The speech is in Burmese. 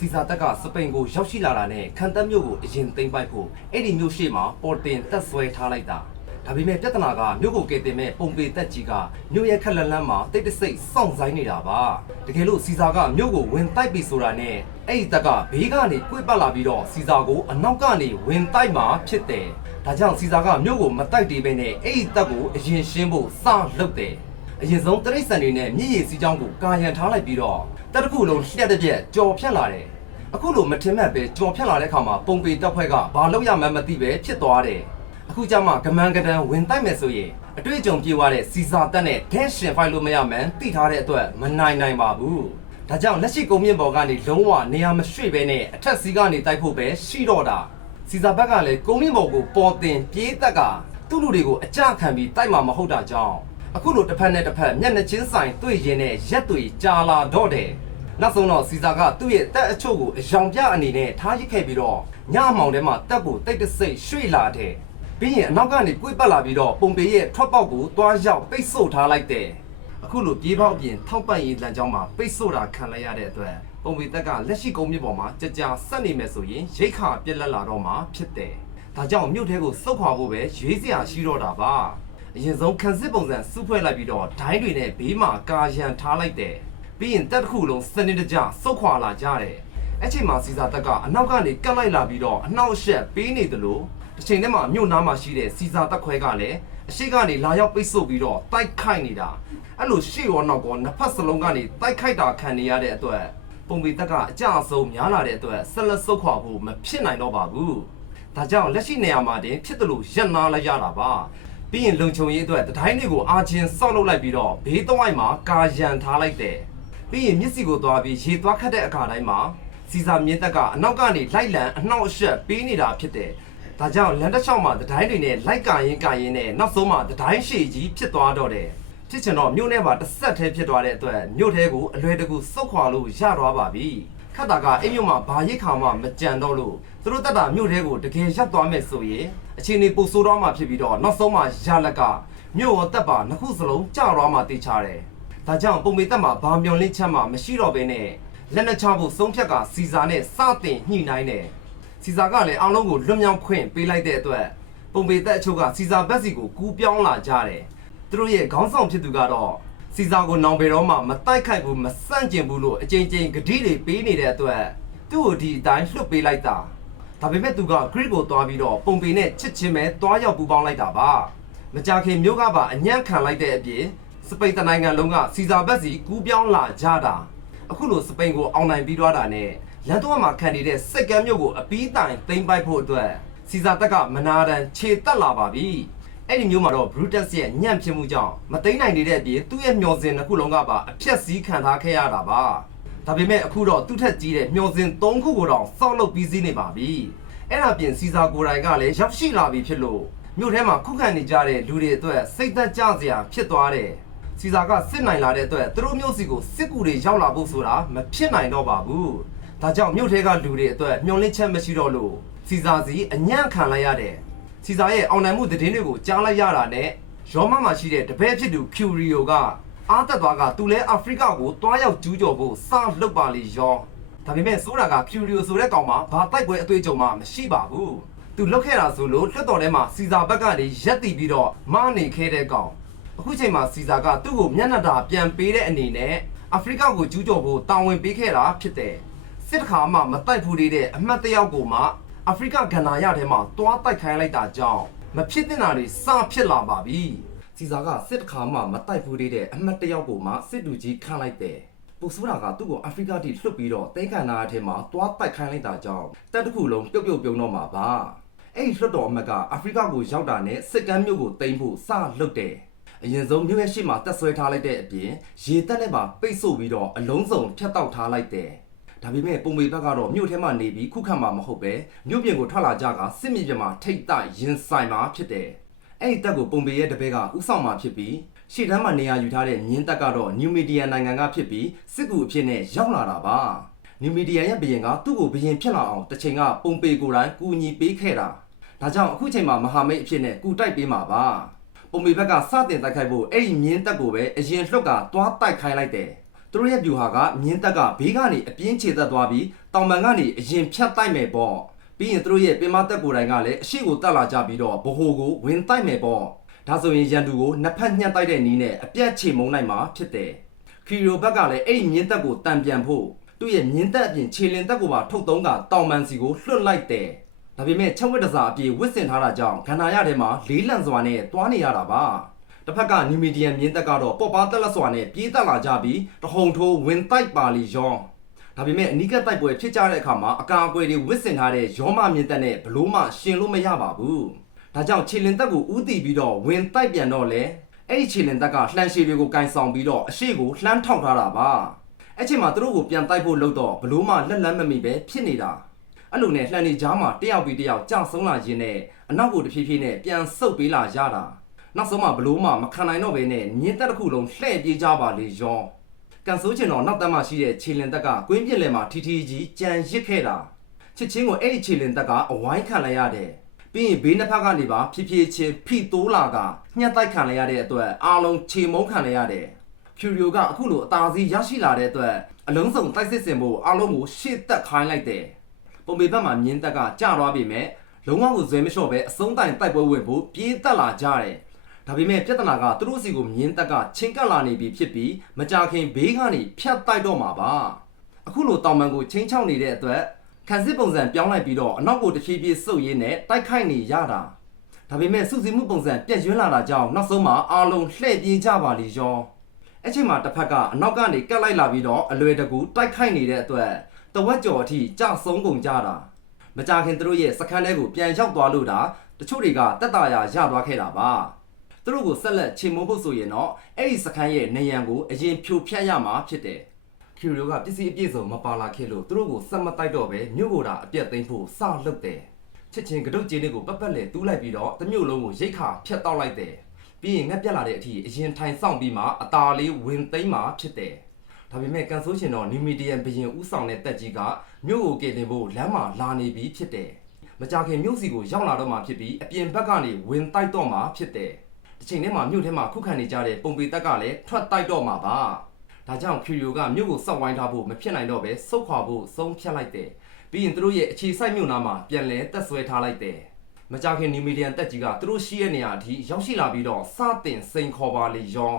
စီဇာတက်ကစပိန်ကိုရောက်ရှိလာတာနဲ့ခံတပ်မြို့ကိုအရင်သိမ်းပိုက်ဖို့အဲ့ဒီမြို့ရှိမှာပေါ်တင်တက်ဆွဲထားလိုက်တာဒါပေမဲ့ပြဿနာကမြို့ကိုကယ်တင်မဲ့ပုံပေတက်ကြီးကမြို့ရဲ့ခက်လက်လန်းမှာတိတ်တဆိတ်စောင့်ဆိုင်နေတာပါတကယ်လို့စီဇာကမြို့ကိုဝင်တိုက်ပြီဆိုတာနဲ့အဲ့ဒီတက်ကဘေးကနေကွေ့ပတ်လာပြီးတော့စီဇာကိုအနောက်ကနေဝင်တိုက်မှာဖြစ်တယ်ဒါကြောင့်စီဇာကမြို့ကိုမတိုက်တေးပဲနဲ့အဲ့ဒီတက်ကိုအရင်ရှင်းဖို့စလုပ်တယ်အရင်ဆုံးတရိတ်ဆန်တွေနဲ့မြည်ရည်စီးကြောင်းကိုကာရန်ထားလိုက်ပြီးတော့တက်တစ်ခုလုံးလျှက်တစ်ပြက်ကြော်ဖြတ်လာတယ်အခုလိုမထင်မှတ်ပဲကြော်ဖြတ်လာတဲ့အခါမှာပုံပေတပ်ဖွဲ့ကဘာလို့ရမှန်းမသိပဲဖြစ်သွားတယ်အခုကျမှကမန်ကတန်ဝင်တိုက်မယ်ဆိုရင်အတွေ့အကြုံပြေသွားတဲ့စီဇာတက်နဲ့ဒက်ရှင်ဖိုင်လို့မရမှန်းသိထားတဲ့အတွက်မနိုင်ပါဘူးဒါကြောင့်လက်ရှိကုန်းမြင့်ပေါ်ကနေလုံးဝနေရာမရွှေ့ပဲနဲ့အထက်စီးကနေတိုက်ဖို့ပဲရှိတော့တာစီဇာဘက်ကလည်းကုန်းမြင့်ပေါ်ကိုပေါ်တင်ပြေးတက်ကသူ့လူတွေကိုအကြခံပြီးတိုက်မှာမဟုတ်တာကြောင့်အခုလိုတစ်ဖက်နဲ့တစ်ဖက်မျက်နှာချင်းဆိုင်တွေ့ရင်နဲ့ရက်တွေကြာလာတော့တယ်နောက်ဆုံးတော့စီဇာကသူ့ရဲ့တက်အချို့ကိုအယောင်ပြအနေနဲ့ထားရစ်ခဲ့ပြီးတော့ညအမောင်ထဲမှာတက်ကိုတိတ်တဆိတ်ရွှေ့လာတယ်ပြီးရင်အနောက်ကနေကွေ့ပတ်လာပြီးတော့ပုံပေရဲ့ထွက်ပေါက်ကိုတွားရောက်ပိတ်ဆို့ထားလိုက်တယ်အခုလိုပြေးပေါက်အပြင်ထောက်ပံ့ရေးလမ်းကြောင်းမှာပိတ်ဆို့တာခံလိုက်ရတဲ့အတွက်ပုံပေတက်ကလက်ရှိကုန်းမြစ်ပေါ်မှာကြကြဆက်နေမယ်ဆိုရင်ရိတ်ခါပြက်လက်လာတော့မှာဖြစ်တယ်ဒါကြောင့်မြို့ထဲကိုစုတ်ခွာဖို့ပဲရွေးစရာရှိတော့တာပါအရင်ဆုံးခံစစ်ပုံစံစုဖွဲ့လိုက်ပြီးတော့ဒိုင်းတွေနဲ့ဘေးမှာကာရန်ထားလိုက်တယ်ပြီးရင်တက်တစ်ခုလုံးစနစ်တကျစုတ်ခွာလာကြတယ်အဲ့ချိန်မှာစီဇာတက်ကအနောက်ကနေကတ်လိုက်လာပြီးတော့အနောက်အရှက်ပေးနေသလိုတစ်ချိန်တည်းမှာမြို့နားမှာရှိတဲ့စီဇာတက်ခွဲကလည်းအရှိကနေလာရောက်ပိတ်ဆို့ပြီးတော့တိုက်ခိုက်နေတာအဲ့လိုရှေ့ရောနောက်ကောနှစ်ဖက်စလုံးကနေတိုက်ခိုက်တာခံနေရတဲ့အတွက်ပုံပေတက်ကအကြအဆုံးများလာတဲ့အတွက်ဆက်လက်စုတ်ခွာဖို့မဖြစ်နိုင်တော့ပါဘူးဒါကြောင့်လက်ရှိနေရာမှာတင်ဖြစ်တယ်လို့ရပ်နာလိုက်ရတာပါပြီးရင်လုံခြုံရေးအတွက်တတိုင်းတွေကိုအာချင်းစောက်လုပ်လိုက်ပြီးတော့ဘေးသုံးဝိုက်မှာကာရန်ထားလိုက်တယ်ပြီးရင်မျက်စိကိုသွားပြီးရေသွားခတ်တဲ့အခါတိုင်းမှာစီဇာမြင်းတက်ကအနောက်ကနေလိုက်လံအနှောက်အယှက်ပေးနေတာဖြစ်တယ်ဒါကြောင့်လန်တစ်လျှောက်မှာတတိုင်းတွေနဲ့လိုက်ကာရင်နဲ့နောက်ဆုံးမှာတတိုင်းရှည်ကြီးဖြစ်သွားတော့တယ်ဖြစ်ချင်တော့မြို့ထဲမှာတစ်ဆက်တည်းဖြစ်သွားတဲ့အတွက်မြို့ထဲကိုအလွယ်တကူစုတ်ခွာလို့ရသွားပါပြီခတ်တာကအိမ်မြို့မှာဘာရိတ်ခါမှမကြံတော့လို့သူတို့တက်တာမြို့ထဲကိုတကယ်ရောက်သွားမယ်ဆိုရင်အချိန်လေးပိုဆိုးတော့မှဖြစ်ပြီးတော့နောက်ဆုံးမှာရလက်ကမြို့ရောတက်ပါနှစ်ခုစလုံးကြာတော့မှတေးချတယ်ဒါကြောင့်ပုံပေတက်မှာဘာမျောလင့်ချက်မှမရှိတော့ဘဲနဲ့လက်နဲ့ချဖို့ဆုံးဖြတ်ကစီဇာနဲ့စတင်ညှိနှိုင်းတယ်စီဇာကလည်းအားလုံးကိုလွတ်မြောက်ခွင့်ပေးလိုက်တဲ့အတွက်ပုံပေတက်အချို့ကစီဇာဘက်စီကိုကူးပြောင်းလာကြတယ်သူတို့ရဲ့ခေါင်းဆောင်ဖြစ်သူကတော့စီဇာကိုနောင်ပေတော့မှမတိုက်ခိုက်ဘူးမဆန့်ကျင်ဘူးလို့အကြိမ်ကြိမ်ဂတိတွေပေးနေတဲ့အတွက်သူ့ကိုဒီအတိုင်းလွှတ်ပေးလိုက်တာဒါပေမဲ့သူကဂရစ်ကိုသွားပြီးတော့ပုံပေနဲ့ချစ်ချင်းပဲတွားရောက်ပူပေါင်းလိုက်တာပါမကြခင်မြို့ကပါအညံ့ခံလိုက်တဲ့အပြင်စပိန်တနိုင်ငံလုံးကစီဇာဘက်စီကူးပြောင်းလာကြတာအခုလိုစပိန်ကိုအောင်နိုင်ပြီးသွားတာနဲ့လန်တော့မှာခံနေတဲ့စိတ်ကမ်းမြို့ကိုအပီးတိုင်သိမ်းပိုက်ဖို့အတွက်စီဇာတက်ကမနာတန်ခြေတက်လာပါပြီအဲ့ဒီမျိုးမှာတော့ Brutus ရဲ့ညံ့ဖြစ်မှုကြောင့်မသိမ်းနိုင်နေတဲ့အပြင်သူ့ရဲ့မျောစင်တစ်ခုလုံးကပါအဖြက်စီးခံထားခဲ့ရတာပါဒါပေမဲ့အခုတော့သူ့ထက်ကြီးတဲ့မျောစင်၃ခုကိုတော့စောက်လုပ်ပြီးစီးနေပါပြီအဲ့ဒါပြင်စီဇာကိုယ်တိုင်ကလည်းရောက်ရှိလာပြီဖြစ်လို့မြို့ထဲမှာခုခံနေကြတဲ့လူတွေအတွက်စိတ်သက်ကြစရာဖြစ်သွားတယ်စီဇာကစစ်နိုင်လာတဲ့အတွက်သူတို့မျိုးစီကိုစစ်ကူတွေရောက်လာဖို့ဆိုတာမဖြစ်နိုင်တော့ပါဘူးဒါကြောင့်မြို့ထဲကလူတွေအတွက်မျောလင့်ချက်မရှိတော့လို့စီဇာစီအညံ့ခံလိုက်ရတယ်စီဇာရဲ့အောင်နိုင်မှုသတင်းတွေကိုကြားလိုက်ရတာနဲ့ရောမမှာရှိတဲ့တပည့်ဖြစ်သူကျူရီယိုကအားတက်သွားကသူလဲအာဖရိကကိုတွားရောက်ကျူးကျော်ဖို့စလှုပ်ပါလေရောဒါပေမဲ့ဆိုတာကကျူရီယိုဆိုတဲ့ကောင်မှာဘာတိုက်ပွဲအတွေ့အကြုံမှမရှိပါဘူးသူလုတ်ခဲ့တာဆိုလို့လွှတ်တော်ထဲမှာစီဇာဘက်ကနေရက်တီပြီးတော့မနေခဲ့တဲ့ကောင်အခုချိန်မှာစီဇာကသူ့ကိုမျက်နှာတာပြန်ပေးတဲ့အနေနဲ့အာဖရိကကိုကျူးကျော်ဖို့တာဝန်ပေးခဲ့တာဖြစ်တယ်စစ်တခါမှမတိုက်ဘူးသေးတဲ့အမှတ်တယောက်ကိုမှအာဖရိကကဏ္ဍရထဲမှာတွားတိုက်ခိုင်းလိုက်တာကြောင့်မဖြစ်တဲ့နာတွေစဖြစ်လာပါပြီစီဇာကစစ်တခါမှမတိုက်ဘူးသေးတဲ့အမှတ်တယောက်ကိုမှစစ်တူကြီးခံလိုက်တယ်ပူဆိုးတာကသူ့ကိုအာဖရိကတိလွတ်ပြီးတော့တဲကဏ္ဍရထဲမှာတွားတိုက်ခိုင်းလိုက်တာကြောင့်တက်တစ်ခုလုံးပြုတ်ပြုတ်ပြုံတော့မှာပါအဲ့ဒီလွတ်တော်အမတ်ကအာဖရိကကိုရောက်တာနဲ့စစ်ကမ်းမြို့ကိုတိမ်းဖို့စလှုပ်တယ်အရင်ဆုံးမြို့ရဲ့ရှေ့မှာတက်ဆွဲထားလိုက်တဲ့အပြင်ရေတက်နဲ့ပါပိတ်ဆို့ပြီးတော့အလုံးစုံဖြတ်တောက်ထားလိုက်တယ်ဒါပေမဲ့ပုံပေဘက်ကတော့မြို့ထဲမှာနေပြီးခုခံမှာမဟုတ်ပဲမြို့ပြင်ကိုထွက်လာကြကစစ်မြေပြင်မှာထိတ်တရင်ဆိုင်မှာဖြစ်တယ်အဲ့ဒီတက်ကိုပုံပေရဲ့တပည့်ကဥဆောင်မှာဖြစ်ပြီးရှေ့တန်းမှာနေရာယူထားတဲ့မြင်းတက်ကတော့နျူမီဒီယန်နိုင်ငံကဖြစ်ပြီးစစ်ကူအဖြစ်နဲ့ရောက်လာတာပါနျူမီဒီယန်ရဲ့ဘရင်ကသူ့ကိုဘရင်ဖြစ်လာအောင်တစ်ချိန်ကပုံပေကိုယ်တိုင်ကူညီပေးခဲ့တာဒါကြောင့်အခုချိန်မှာမဟာမိတ်အဖြစ်နဲ့ကူတိုက်ပေးမှာပါပုံပေဘက်ကစတင်တိုက်ခိုက်ဖို့အဲ့ဒီမြင်းတက်ကိုပဲအရင်လှုပ်ကတွားတိုက်ခိုင်းလိုက်တယ် သူတို့ရဲ့ဗျူဟာကမြင်းတက်ကဘေးကနေအပြင်းချေသက်သွားပြီးတောင်ပံကနေအရင်ဖြတ်တိုက်မယ်ပေါ့ပြီးရင်သူတို့ရဲ့ပင်မတက်ကိုယ်တိုင်ကလည်းအရှိကိုတက်လာကြပြီးတော့ဗဟိုကိုဝင်တိုက်မယ်ပေါ့ဒါဆိုရင်ရန်သူကိုနှစ်ဖက်ညှက်တိုက်တဲ့နည်းနဲ့အပြတ်ချေမုန်းနိုင်မှာဖြစ်တယ်ခီရိုဘက်ကလည်းအဲ့ဒီမြင်းတက်ကိုတန်ပြန်ဖို့သူ့ရဲ့မြင်းတက်အပြင်ခြေလင်တက်ကိုပါထုတ်သုံးကတောင်ပံစီကိုလွှတ်လိုက်တယ်ဒါပေမဲ့ချက်ဝက်တစားအပြေဝစ်စင်ထားတာကြောင့်ခန္ဓာရထဲမှာလေးလံစွာနဲ့တွားနေရတာပါတစ်ဖက်ကနီမီဒီယန်မြင်းတက်ကတော့ပေါ့ပါတက်လက်စွာနဲ့ပြေးတက်လာကြပြီးတဟုန်ထိုးဝင်တိုက်ပါလီရောဒါပေမဲ့အနီးကပ်တိုက်ပွဲဖြစ်ကြတဲ့အခါမှာအကာအကွယ်တွေဝစ်စင်ထားတဲ့ရောမမြင်းတက်နဲ့ဘလို့မှရှင်လို့မရပါဘူးဒါကြောင့်ခြေလင်တက်ကိုဥတီပြီးတော့ဝင်တိုက်ပြန်တော့လေအဲ့ဒီခြေလင်တက်ကလှန်ရှည်တွေကိုကင်ဆောင်ပြီးတော့အရှိကိုလှမ်းထောက်ထားတာပါအဲ့ချိန်မှာသူတို့ကိုပြန်တိုက်ဖို့လုပ်တော့ဘလို့မှလက်လန်းမမီပဲဖြစ်နေတာအဲ့လိုနဲ့လှန်နေကြားမှာတယောက်ပြီးတယောက်ကြောက်ဆုံးလာခြင်းနဲ့အနောက်ကိုတဖြည်းဖြည်းနဲ့ပြန်ဆုတ်ပေးလာရတာနောက်ဆုံးမှဘလို့မှမခံနိုင်တော့ဘဲနဲ့မြင်းတက်တစ်ခုလုံးလှဲ့ပြေးကြပါလေရောကန်ဆိုးချင်တော့နောက်တန်းမှရှိတဲ့ခြေလင်တက်ကကွင်းပြစ်လယ်မှာထီထီကြီးကြံရစ်ခဲ့တာချစ်ချင်းကိုအဲ့ဒီခြေလင်တက်ကအဝိုင်းခံလိုက်ရတယ်ပြီးရင်ဘေးနှစ်ဖက်ကနေပါဖြည်းဖြည်းချင်းဖိတိုးလာကညှက်တိုက်ခံလိုက်ရတဲ့အတွက်အားလုံးခြေမုန်းခံလိုက်ရတယ်ဖြူရီယိုကအခုလိုအသာစီးရရှိလာတဲ့အတွက်အလုံးစုံတိုက်စစ်စင်ဖို့အားလုံးကိုရှေ့တက်ခိုင်းလိုက်တယ်ပုံပေဘက်မှာမြင်းတက်ကကျသွားပြီမဲ့လုံးဝကိုဇွဲမလျှော့ပဲအဆုံးတိုင်တိုက်ပွဲဝင်ဖို့ပြေးတက်လာကြတယ်ဒါပေမဲ့ပြဿနာကသူတို့စီကိုမြင်းတက်ကချင်းကပ်လာနေပြီဖြစ်ပြီးမကြခင်ဘေးကနေဖြတ်တိုက်တော့မှာပါအခုလိုတောင်ပံကိုချင်းချောက်နေတဲ့အတွက်ခံစစ်ပုံစံပြောင်းလိုက်ပြီးတော့အနောက်ကိုတဖြည်းဖြည်းစုပ်ရင်းနဲ့တိုက်ခိုက်နေရတာဒါပေမဲ့စုစည်းမှုပုံစံပြက်ယွင်းလာတာကြောင့်နောက်ဆုံးမှာအားလုံးလှည့်ပြေးကြပါလိမ့်ရောအဲ့ချိန်မှာတစ်ဖက်ကအနောက်ကနေကတ်လိုက်လာပြီးတော့အလွယ်တကူတိုက်ခိုက်နေတဲ့အတွက်တဝက်ကျော်အထိကြဆုံးကုန်ကြတာမကြခင်သူတို့ရဲ့စခန်းထဲကိုပြန်ရောက်သွားလို့တာတချို့တွေကတက်တာရရသွားခဲ့တာပါသူတို့ကိုဆက်လက်ချေမှုန်းဖို့ဆိုရင်တော့အဲ့ဒီစခန်းရဲ့နေရန်ကိုအရင်ဖြိုဖျက်ရမှာဖြစ်တယ်ခီရိုကပစ္စည်းအပြည့်စုံမပါလာခဲ့လို့သူတို့ကိုစက်မတိုက်တော့ပဲမြို့ကိုတာအပြက်သိမ်းဖို့စလှုပ်တယ်ချစ်ချင်းကတုတ်ကြီးလေးကိုပက်ပက်လဲတူးလိုက်ပြီးတော့တမျိုးလုံးကိုရိတ်ခါဖျက်တောက်လိုက်တယ်ပြီးရင်ငက်ပြက်လာတဲ့အထိအရင်ထိုင်ဆောင်ပြီးမှအသာလေးဝင်သိမ်းမှဖြစ်တယ်ဒါပေမဲ့ကန်ဆိုးရှင်တော့နီမီဒီယန်ဘရင်ဦးဆောင်တဲ့တက်ကြီးကမြို့ကိုကယ်တင်ဖို့လမ်းမှာလာနေပြီဖြစ်တယ်မကြခင်မြို့စီကိုရောက်လာတော့မှဖြစ်ပြီးအပြင်ဘက်ကနေဝင်တိုက်တော့မှဖြစ်တယ်တစ်ချိန်တည်းမှာမြို့ထဲမှာခုခံနေကြတဲ့ပုံပေတက်ကလည်းထွက်တိုက်တော့မှာပါဒါကြောင့်ခီရီယိုကမြို့ကိုစောက်ဝိုင်းထားဖို့မဖြစ်နိုင်တော့ပဲစုတ်ခွာဖို့ဆုံးဖြတ်လိုက်တယ်ပြီးရင်သူတို့ရဲ့အခြေစိုက်မြို့နားမှာပြန်လဲတက်ဆွဲထားလိုက်တယ်မကြခင်နီမီဒီယန်တက်ကြီးကသူတို့ရှိတဲ့နေရာအထိရောက်ရှိလာပြီးတော့စတင်စိန်ခေါ်ပါလေရော